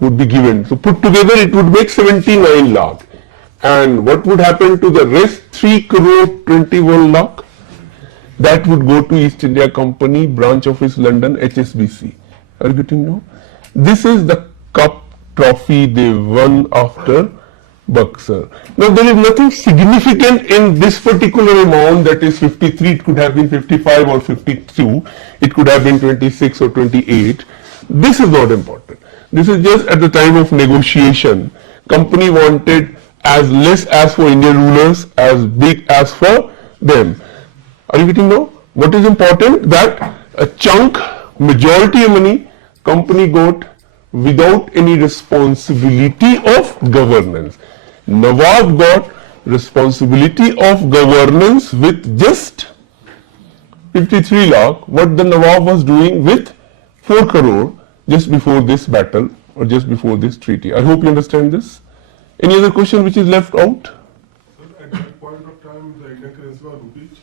would be given. So put together it would make 79 lakh. And what would happen to the rest 3 crore 21 lakh? That would go to East India Company, branch office London, HSBC. Are you getting now? This is the cup trophy they won after Buxar. Now there is nothing significant in this particular amount, that is 53, it could have been 55 or 52, it could have been 26 or 28. This is not important. This is just at the time of negotiation. Company wanted as less as for Indian rulers, as big as for them. Are you getting now? What is important? That a chunk, majority of money, company got without any responsibility of governance. Nawab got responsibility of governance with just 53 lakh, what the Nawab was doing with 4 crore just before this battle or just before this treaty. I hope you understand this. Any other question which is left out? Sir, at that point of time, the Indian currency was rupees?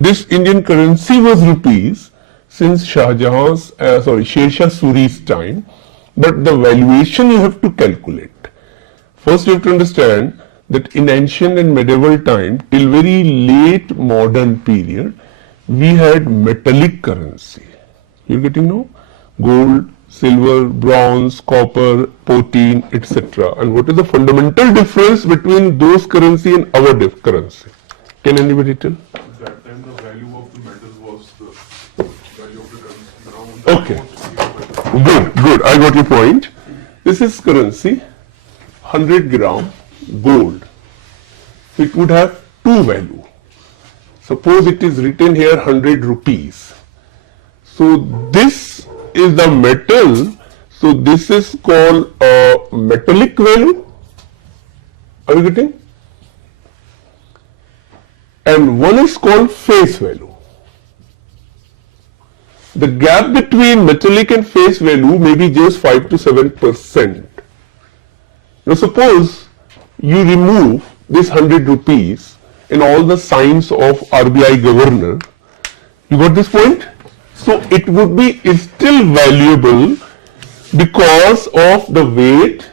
This Indian currency was rupees since Sher Shah Suri's time, but the valuation you have to calculate. First you have to understand that in ancient and medieval time till very late modern period, we had metallic currency. You're getting now? Gold, silver, bronze, copper, protein, etc. And what is the fundamental difference between those currency and our currency? Can anybody tell? At that time, the value of the metal was the value of the currency. Okay. Good. I got your point. This is currency, 100 gram gold. It would have two value. Suppose it is written here 100 rupees. So this is the metal. So this is called a metallic value. Are you getting? And one is called face value. The gap between metallic and face value may be just 5 to 7%. Now suppose you remove this 100 rupees and all the signs of RBI governor. You got this point? So it would be still valuable because of the weight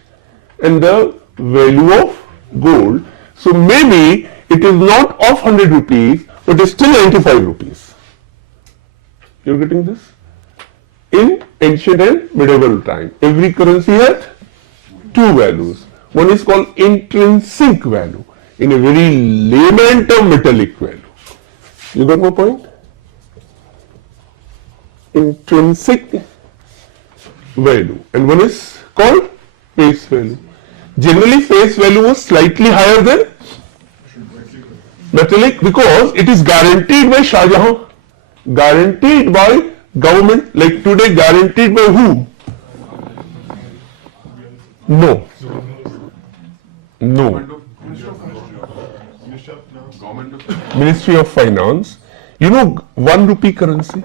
and the value of gold. So maybe it is not of 100 rupees, but it's still 95 rupees. You're getting this? In ancient and medieval time, every currency had two values. One is called intrinsic value, in a very layman term, metallic value. You got my point? Intrinsic value, and one is called face value. Generally, face value was slightly higher than metallic because it is guaranteed by Shah Jahan, guaranteed by government. Like today, guaranteed by who? No. Ministry of Finance. You know 1 rupee currency?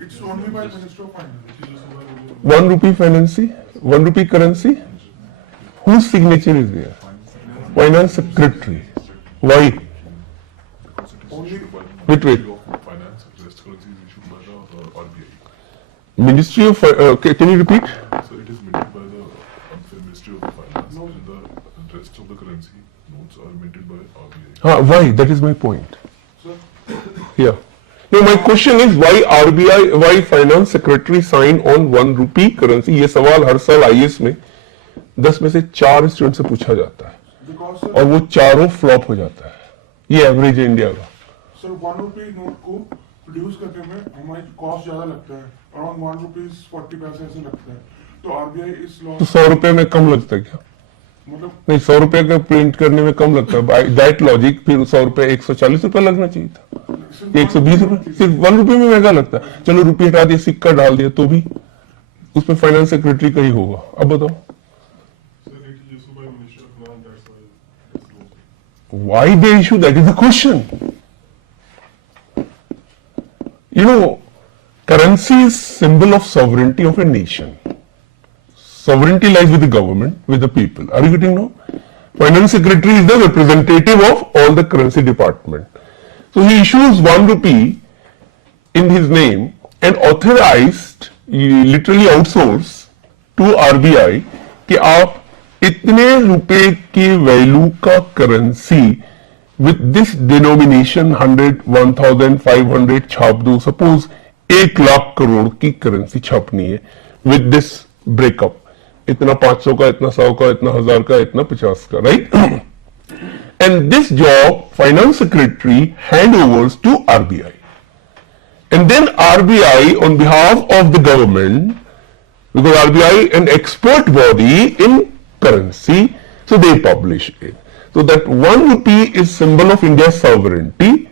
It's only by Ministry of Finance. 1 rupee currency? 1 rupee currency? Whose signature is there? Finance Secretary. Why? Wait. Ministry of okay, can you repeat? So it is minted by the Ministry of Finance, and the rest of the currency notes are minted by RBI. Why? That is my point. Yeah. No, my question is why RBI, why Finance Secretary sign on 1 rupee currency? ये सवाल हर साल IAS में 10 में से 4 student से पूछा जाता है और वो चारों फ्लॉप हो जाता है. ये एवरेज है इंडिया का. सर 1 रुपी नोट को प्रोड्यूस करने में हमारी कॉस्ट ज्यादा लगता है, अराउंड 1 रुपीस 40 पैसे ऐसे लगता है. तो आरबीआई इस लॉ तो 100 रुपए में कम लगता है क्या? मतलब नहीं, 100 रुपए का प्रिंट करने में कम लगता है. बाय दैट लॉजिक फिर 100 रुपए 140 रुपए लगना चाहिए था, 120 रुपए. सिर्फ 1 रुपए में महंगा लगता है. चलो रुपये हटा दिया, सिक्का डाल दिया तो भी उसमें फाइनेंस सेक्रेटरी का ही होगा. अब बताओ why they issue that is the question. You know, currency is symbol of sovereignty of a nation. Sovereignty lies with the government, with the people. Are you getting now? Finance Secretary is the representative of all the currency department. So he issues 1 rupee in his name and authorized, literally outsource to RBI कि आप इतने रुपए की value का currency with this denomination 100, 1000, 500 छाप दो. Suppose 1,00,000 crore की currency छापनी है with this breakup. इतना 500 का, इतना 100 का, इतना 1000 का, इतना 50 का, right? And this job finance secretary handovers to RBI. And then RBI on behalf of the government, because RBI an expert body in currency, so they publish it. So that 1 rupee is symbol of India's sovereignty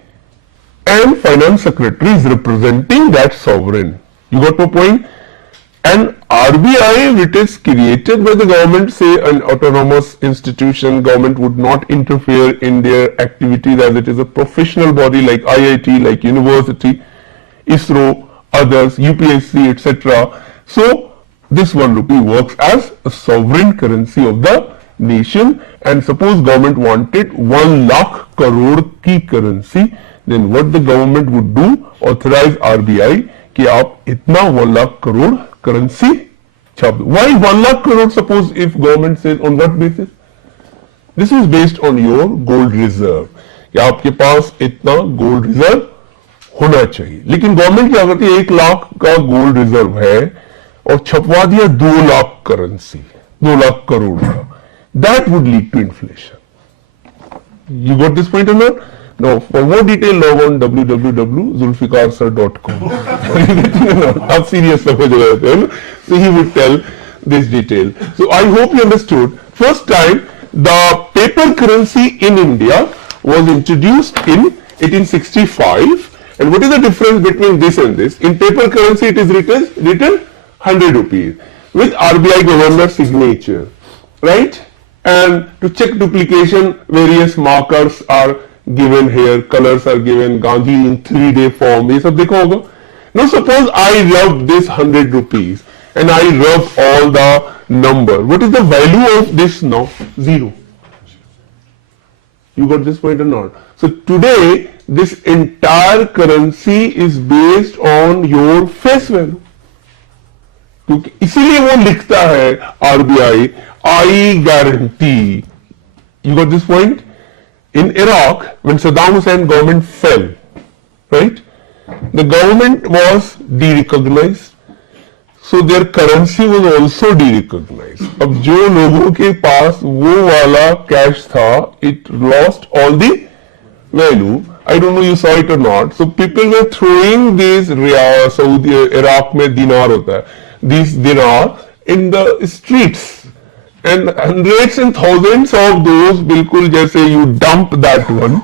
and finance secretary is representing that sovereign. You got my point? And RBI, which is created by the government, say an autonomous institution, government would not interfere in their activities as it is a professional body like IIT, like university, ISRO, others, UPSC, etc. So this 1 rupee works as a sovereign currency of the nation, and suppose government wanted 1,00,000 crore की currency, then what the government would do, authorize RBI कि आप इतना 1,00,000 crore currency छाप दो. Why 1,00,000 crore? Suppose if government says on what basis? This is based on your gold reserve कि आपके पास इतना gold reserve होना चाहिए. लेकिन गवर्नमेंट क्या करती है, 1,00,000 का गोल्ड रिजर्व है और छपवा दिया 2,00,000 करेंसी, 2,00,000 करोड़ का. That would lead to inflation. You got this point or not? Now, for more detail, log on www.zulfikarsir.com. आप serious समझ रहे थे ना? So he would tell this detail. So I hope you understood. First time the paper currency in India was introduced in 1865. And what is the difference between this and this? In paper currency, it is written 100 rupees with RBI governor signature, right? And to check duplication, various markers are given here, colors are given, Gandhi in 3-day form. ये सब देखा होगा. Now suppose I rub this 100 rupees and I rub all the number. What is the value of this now? 0. You got this point or not? So today this entire currency is based on your face value. क्योंकि इसीलिए वो लिखता है RBI, I guarantee. You got this point? In Iraq, when Saddam Hussein government fell, right? The government was de-recognized. So their currency was also de-recognized. अब जो लोगों के पास वो वाला कैश था, it lost all the value. I don't know you saw it or not. So people were throwing these riyal, Saudi Iraq में dinar होता है, these dinar in the streets, and hundreds and thousands of those बिल्कुल जैसे you dump that one.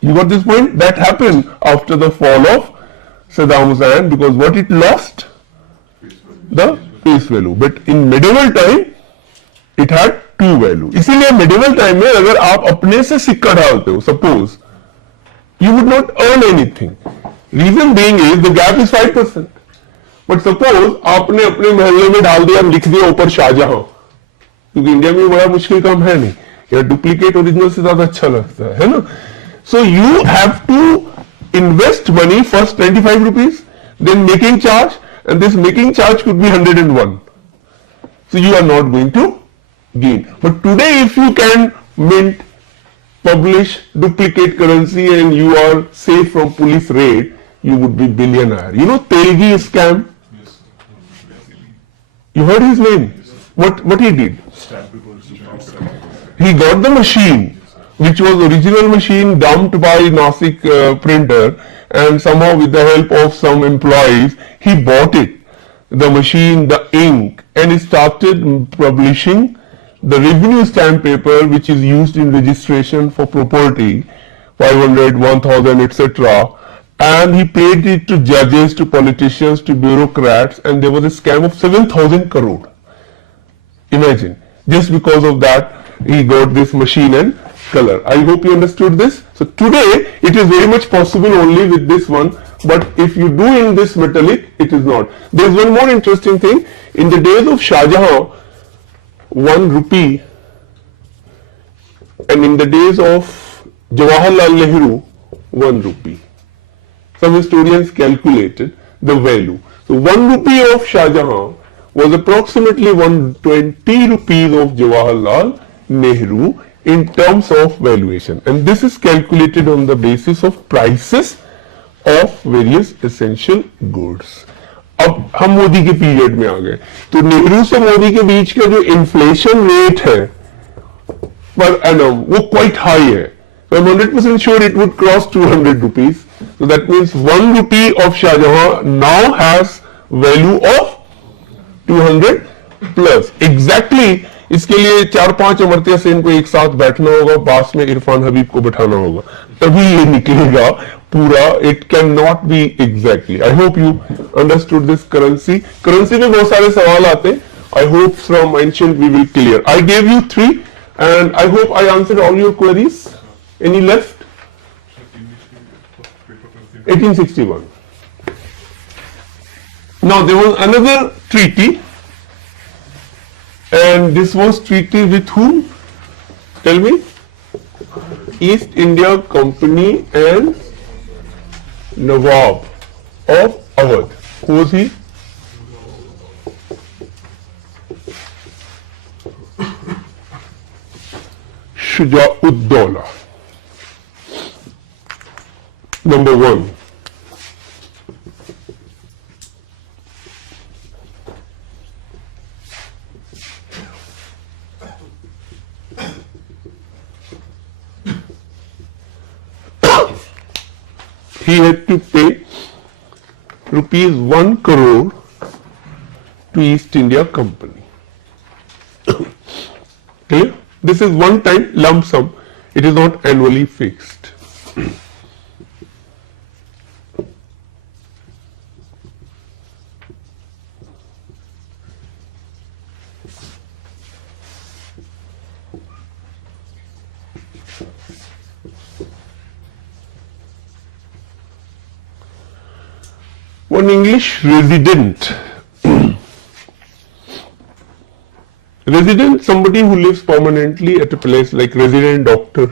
You got this point? That happened after the fall of Saddam Hussein because what it lost? The face value. But in medieval time it had two value. इसीलिए medieval time में अगर आप अपने से सिक्का डालते हो, suppose you would not earn anything. Reason being is the gap is 5%. But suppose आपने अपने मोहल्ले में डाल दिया, लिख दिया ऊपर शाहजहां, क्योंकि इंडिया में बड़ा मुश्किल काम है नहीं, या डुप्लीकेट ओरिजिनल से ज्यादा अच्छा लगता है ना. So you have to invest money first 25 rupees, then making charge, and this making charge could be 101. So you are not going to gain. But today if you can mint, publish, duplicate currency and you are safe from police raid, you would be billionaire. You know Telgi scam? You heard his name? What he did? He got the machine, which was original machine dumped by Nasik printer, and somehow with the help of some employees, he bought it, the machine, the ink, and he started publishing the revenue stamp paper which is used in registration for property, 500, 1000, etc. And he paid it to judges, to politicians, to bureaucrats, and there was a scam of 7,000 crore. Imagine, just because of that, he got this machine and color. I hope you understood this. So today, it is very much possible only with this one, but if you do in this metallic, it is not. There is one more interesting thing. In the days of Shah Jahan, 1 rupee, and in the days of Jawaharlal Nehru, 1 rupee. Some historians calculated the value. So 1 rupee of Shah Jahan was approximately 120 rupees of Jawaharlal Nehru in terms of valuation, and this is calculated on the basis of prices of various essential goods. अब हम मोदी के period में आ गए, तो नेहरू से मोदी के बीच का जो इन्फ्लेशन रेट है पर एनम वो क्वाइट हाई है. So I'm 100% sure it would cross 200 rupees. So that means 1 rupee of Shah Jahan now has value of 200 plus. Exactly इसके लिए 4-5 अमर्त्य सेन को एक साथ बैठना होगा, पास में इरफान हबीब को बैठाना होगा, तभी ये निकलेगा पूरा. It can not be exactly. I hope you understood this currency. Currency में बहुत सारे सवाल आते हैं. I hope from ancient we will clear. I gave you 3 and I hope I answered all your queries. Any left? 1861. Now there was another treaty, and this was treaty with whom? Tell me. East India Company and Nawab of Awadh. Who was he? Shuja'ud-Dawla. Number 1. He had to pay rupees 1 crore to East India Company. Clear? This is one time lump sum. It is not annually fixed. One English resident. Resident, somebody who lives permanently at a place, like resident doctor.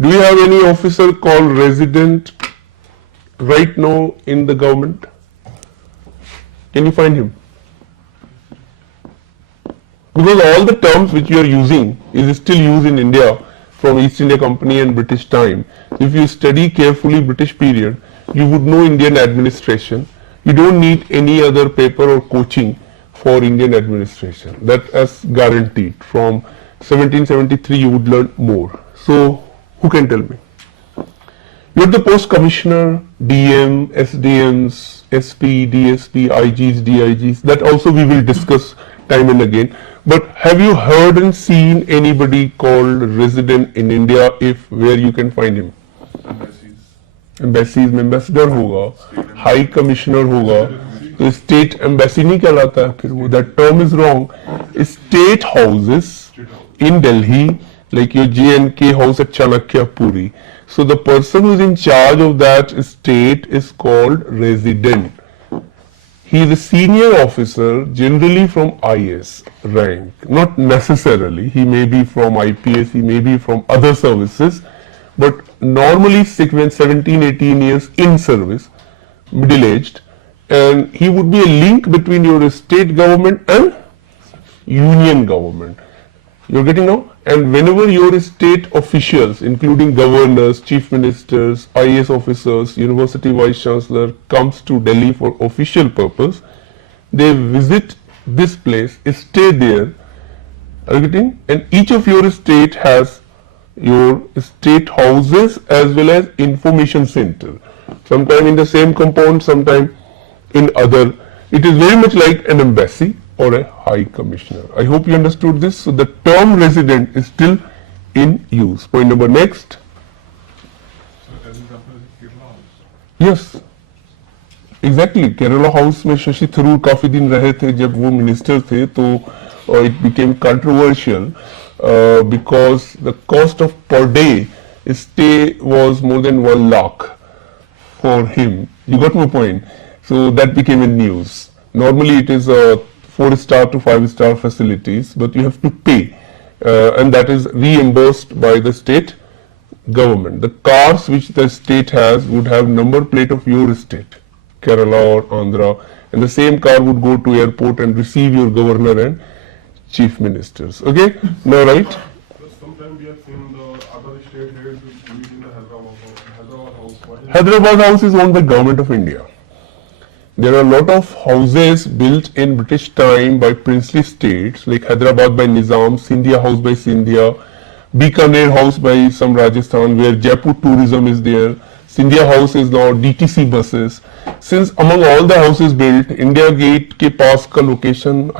Do you have any officer called resident right now in the government? Can you find him? Because all the terms which you are using is still used in India from East India Company and British time. If you study carefully British period, you would know Indian administration. You don't need any other paper or coaching for Indian administration. That is guaranteed. From 1773 you would learn more. So who can tell me? You're the post commissioner, DM, SDMs, SP, DSP, IGs, DIGs. That also we will discuss time and again. But have you heard and seen anybody called resident in India? If where you can find him? Embassies में ambassador होगा, high commissioner होगा, तो state embassy नहीं कहलाता है फिर वो. That term is wrong. State houses in Delhi, like your J&K house at Chanakyapuri. So the person who is in charge of that state is called resident. He is a senior officer, generally from IS rank, not necessarily. He may be from IPS, he may be from other services, but normally 17-18 years in service, middle-aged, and he would be a link between your state government and union government. You're getting now? And whenever your state officials, including governors, chief ministers, IAS officers, university vice chancellor, comes to Delhi for official purpose, they visit this place, stay there. Are you getting? And each of your state has your state houses as well as information center. Sometime in the same compound, sometime in other. It is very much like an embassy or a high commissioner. I hope you understood this. So the term resident is still in use. Point number next. Yes, exactly. Kerala House में शशि थरूर काफी दिन रहे थे. जब वो minister थे तो it became controversial because the cost of per day stay was more than 1 lakh for him. You got my point? So that became in news. Normally it is a 4-star to 5-star facilities, but you have to pay, and that is reimbursed by the state government. The cars which the state has would have number plate of your state, Kerala or Andhra, and the same car would go to airport and receive your governor and chief ministers. Okay, now right? Sometimes we have seen the other state heads using the Hyderabad house. Hyderabad house is owned by government of India. There are a lot of houses built in British time by princely states like Hyderabad by Nizam, Sindhia house by Sindhia, Bikaner house by some Rajasthan where Jaipur tourism is there. Sindhia house is now DTC buses. Since among all the houses built, India Gate के पास का location